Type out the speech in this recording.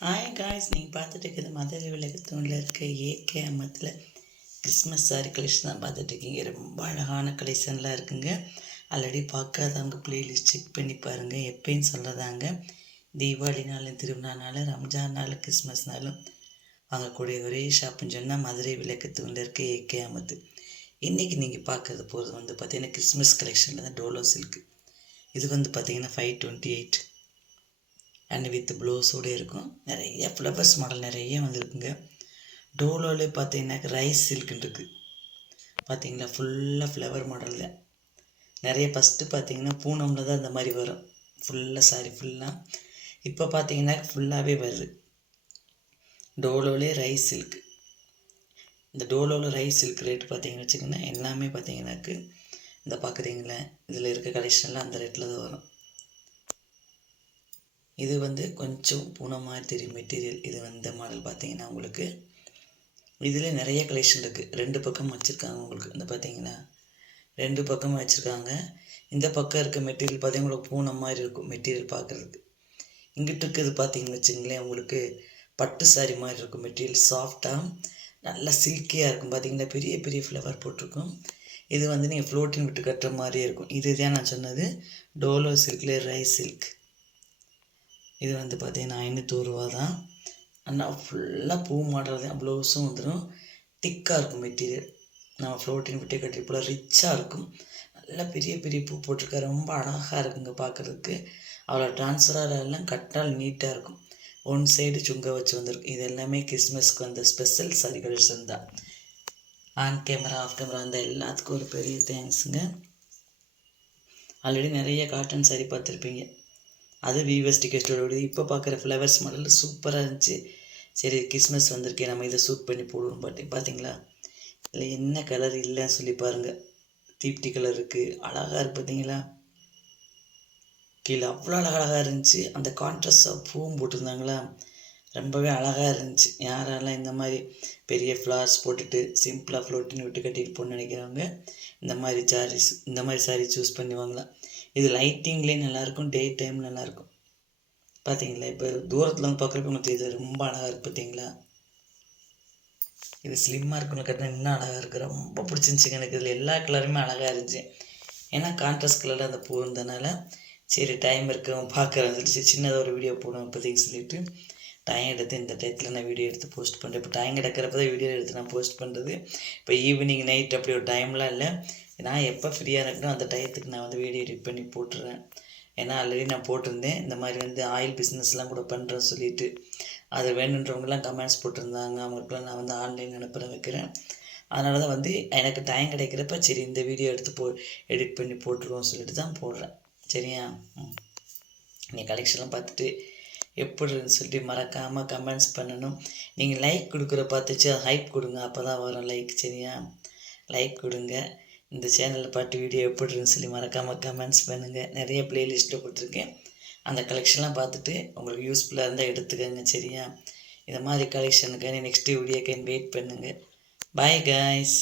ஆய் காய்ஸ் நீங்கள் பார்த்துட்டு இருக்கிறது மதுரை விலகத்தூணில் இருக்க ஏகே அம்மத்தில் கிறிஸ்மஸ் சாரி கலெக்ஷன் தான் பார்த்துட்ருக்கீங்க ரொம்ப அழகான கலெக்ஷன்லாம் இருக்குங்க. ஆல்ரெடி பார்க்காதவங்க பிளேலிஸ்ட் செக் பண்ணி பாருங்கள் எப்பயும் சொல்கிறதாங்க ரம்ஜான் திருவிழானாலும் ரம்ஜான்னாலும் கிறிஸ்மஸ்னாலும் வாங்கக்கூடிய ஒரே ஷாப்புன்னு சொன்னால் மதுரை விளக்கத்தூணில் இருக்க ஏகே அம்மத்து இன்றைக்கி நீங்கள் பார்க்குறது போகிறது வந்து பார்த்தீங்கன்னா கிறிஸ்மஸ் கலெக்ஷனில் தான். டோலோ சில்க். இது வந்து பார்த்தீங்கன்னா five twenty eight and with ப்ளவுஸோடு இருக்கும். நிறைய ஃப்ளவர்ஸ் மாடல் நிறைய வந்துருக்குங்க. டோலோலே பார்த்தீங்கன்னாக்க ரைஸ் சில்க்குன்னு இருக்குது பார்த்தீங்களா? ஃபுல்லாக ஃப்ளவர் மாடலில் நிறைய ஃபஸ்ட்டு பார்த்தீங்கன்னா பூனமில் தான் இந்த மாதிரி வரும். ஃபுல்லாக சாரி ஃபுல்லாக இப்போ பார்த்தீங்கன்னா ஃபுல்லாகவே வருது. டோலோலே ரைஸ் சில்க் இந்த டோலோவில் ரைஸ் சில்க் ரேட் பார்த்தீங்கன்னு வச்சுக்கோங்கன்னா எல்லாமே பார்த்தீங்கன்னாக்கு இந்த பார்க்குறீங்களே இதில் இருக்க கலெக்ஷன்லாம் அந்த ரேட்டில் தான் வரும். இது வந்து கொஞ்சம் பூனை மாதிரி தெரியும் மெட்டீரியல் இது வந்த மாடல் பார்த்தீங்கன்னா உங்களுக்கு இதில் நிறைய கலெக்ஷன் இருக்குது ரெண்டு பக்கம் வச்சுருக்காங்க உங்களுக்கு. இந்த பார்த்தீங்கன்னா ரெண்டு பக்கமும் வச்சுருக்காங்க. இந்த பக்கம் இருக்க மெட்டீரியல் பார்த்தீங்கன்னா உங்களுக்கு பூனை மாதிரி இருக்கும் மெட்டீரியல் பார்க்குறதுக்கு இங்கிட்டு இருக்கிறது பார்த்தீங்கன்னு வச்சுங்களேன் உங்களுக்கு பட்டு சாரி மாதிரி இருக்கும் மெட்டீரியல் சாஃப்டாக நல்லா சில்கியாக இருக்கும். பார்த்தீங்கன்னா பெரிய பெரிய ஃப்ளவர் போட்டிருக்கும். இது வந்து நீங்கள் ஃப்ளோட்டிங் விட்டு கட்டுற மாதிரியே இருக்கும். இது தான் நான் சொன்னது டோலோ சில்கில் ரைஸ் சில்க் இது வந்து பார்த்தீங்கன்னா ஐநூற்றூறுவா ரூபா தான் ஆனால் ஃபுல்லாக பூ மாடல் தான் ப்ளவுஸும் வந்துடும் திக்காக இருக்கும் மெட்டீரியல் நம்ம ஃப்ளோட்டின் விட்டே கட்டி போல் ரிச்சாக இருக்கும். நல்லா பெரிய பெரிய பூ போட்டிருக்க ரொம்ப அழகாக இருக்குங்க பார்க்குறதுக்கு அவ்வளோ ட்ரான்ஸ்ஃபராக எல்லாம் கட்டால் நீட்டாக இருக்கும். ஒன் சைடு சுங்க வச்சு வந்திருக்கும் இது எல்லாமே கிறிஸ்மஸ்க்கு வந்த ஸ்பெஷல் சாரி கலெக்ஷன் தான். ஆன் கேமரா ஆஃப் கேமரா வந்த எல்லாத்துக்கும் ஒரு பெரிய தேங்க்ஸுங்க ஆல்ரெடி நிறைய காட்டன் சாரி பார்த்துருப்பீங்க. அது விவஸ் டிக்கெட்டோட இப்போ பார்க்குற ஃப்ளவர்ஸ் மாடல் சூப்பராக இருந்துச்சு. சரி கிறிஸ்மஸ் வந்திருக்கே. நம்ம இதை சூட் பண்ணி போடுவோம் பாட்டி பார்த்தீங்களா இல்லை என்ன கலர் இல்லைன்னு சொல்லி பாருங்கள் தீப்டி கலர் இருக்குது அழகாக இருக்குது பார்த்தீங்களா கீழே அவ்வளோ அழகழகாக இருந்துச்சு. அந்த கான்ட்ராஸ்டாக பூவும் போட்டிருந்தாங்களா? ரொம்பவே அழகாக இருந்துச்சு. யாரெல்லாம் இந்த மாதிரி பெரிய ஃப்ளார்ஸ் போட்டுட்டு சிம்பிளாக ஃப்ளோட்டின் விட்டு கட்டிட்டு போகணுன்னு நினைக்கிறவங்க இந்த மாதிரி சாரீஸ் இந்த மாதிரி சாரீ சூஸ் பண்ணி வாங்கலாம் இது லைட்டிங்லேயும் நல்லாயிருக்கும் டே டைம் நல்லாயிருக்கும் பார்த்தீங்களா இப்போ தூரத்தில் வந்து பார்க்குறப்ப உங்களுக்கு இது ரொம்ப அழகாக இருக்குது பார்த்தீங்களா இது ஸ்லிம்மாக இருக்குன்னு கேட்டால் இன்னும் அழகாக இருக்குது ரொம்ப பிடிச்சிருந்துச்சிங்க எனக்கு. இதில் எல்லா கலருமே அழகாக இருந்துச்சு. ஏன்னா கான்ட்ராஸ்ட் கலரில் அந்த பூ இருந்தனால சரி டைம் இருக்கவங்க பார்க்குறேன் சொல்லிட்டு சின்னதாக ஒரு வீடியோ போடுவோம் இப்போதைக்கு சொல்லிவிட்டு டைம் எடுத்து இந்த டயத்தில் நான் வீடியோ எடுத்து போஸ்ட் பண்ணுறேன் இப்போ டைம் கிடக்கிறப்ப தான் வீடியோ எடுத்து நான் போஸ்ட் பண்ணுறது இப்போ ஈவினிங் நைட் அப்படி ஒரு டைம்லாம் இல்லை. நான் எப்போ ஃப்ரீயாக இருக்கணும் அந்த டயத்துக்கு நான் வந்து வீடியோ எடிட் பண்ணி போட்டுறேன். ஏன்னா ஆல்ரெடி நான் போட்டிருந்தேன். இந்த மாதிரி வந்து ஆயில் பிஸ்னஸ்லாம் கூட பண்ணுறேன்னு சொல்லிட்டு. அது வேணுன்றவங்கலாம் கமெண்ட்ஸ் போட்டிருந்தாங்க. அவங்களுக்குலாம் நான் வந்து ஆன்லைன் அனுப்புகிற வைக்கிறேன். அதனால தான் வந்து எனக்கு டைம் கிடைக்கிறப்ப சரி இந்த வீடியோ எடுத்து போ எடிட் பண்ணி போட்டுருவோம் சொல்லிட்டு தான் போடுறேன். சரியா? நீ கலெக்ஷன்லாம் பார்த்துட்டு எப்படி சொல்லிட்டு மறக்காமல் கமெண்ட்ஸ் பண்ணணும். நீங்கள் லைக் கொடுக்குற பார்த்துச்சு ஹைப் கொடுங்க. அப்போ தான் வரும் லைக் சரியா? லைக் கொடுங்க. இந்த சேனலில் பாட்டு வீடியோ எப்படி இருந்துன்னு சொல்லி மறக்காமல் கமெண்ட்ஸ் பண்ணுங்கள் நிறைய ப்ளேலிஸ்ட்டில் போட்டிருக்கேன் அந்த கலெக்ஷன்லாம் பார்த்துட்டு உங்களுக்கு யூஸ்ஃபுல்லாக இருந்தால் எடுத்துக்கோங்க. சரியா? இந்த மாதிரி கலெக்ஷனுக்கான நெக்ஸ்ட்டு வீடியோக்கு வெயிட் பண்ணுங்கள் பாய் காய்ஸ்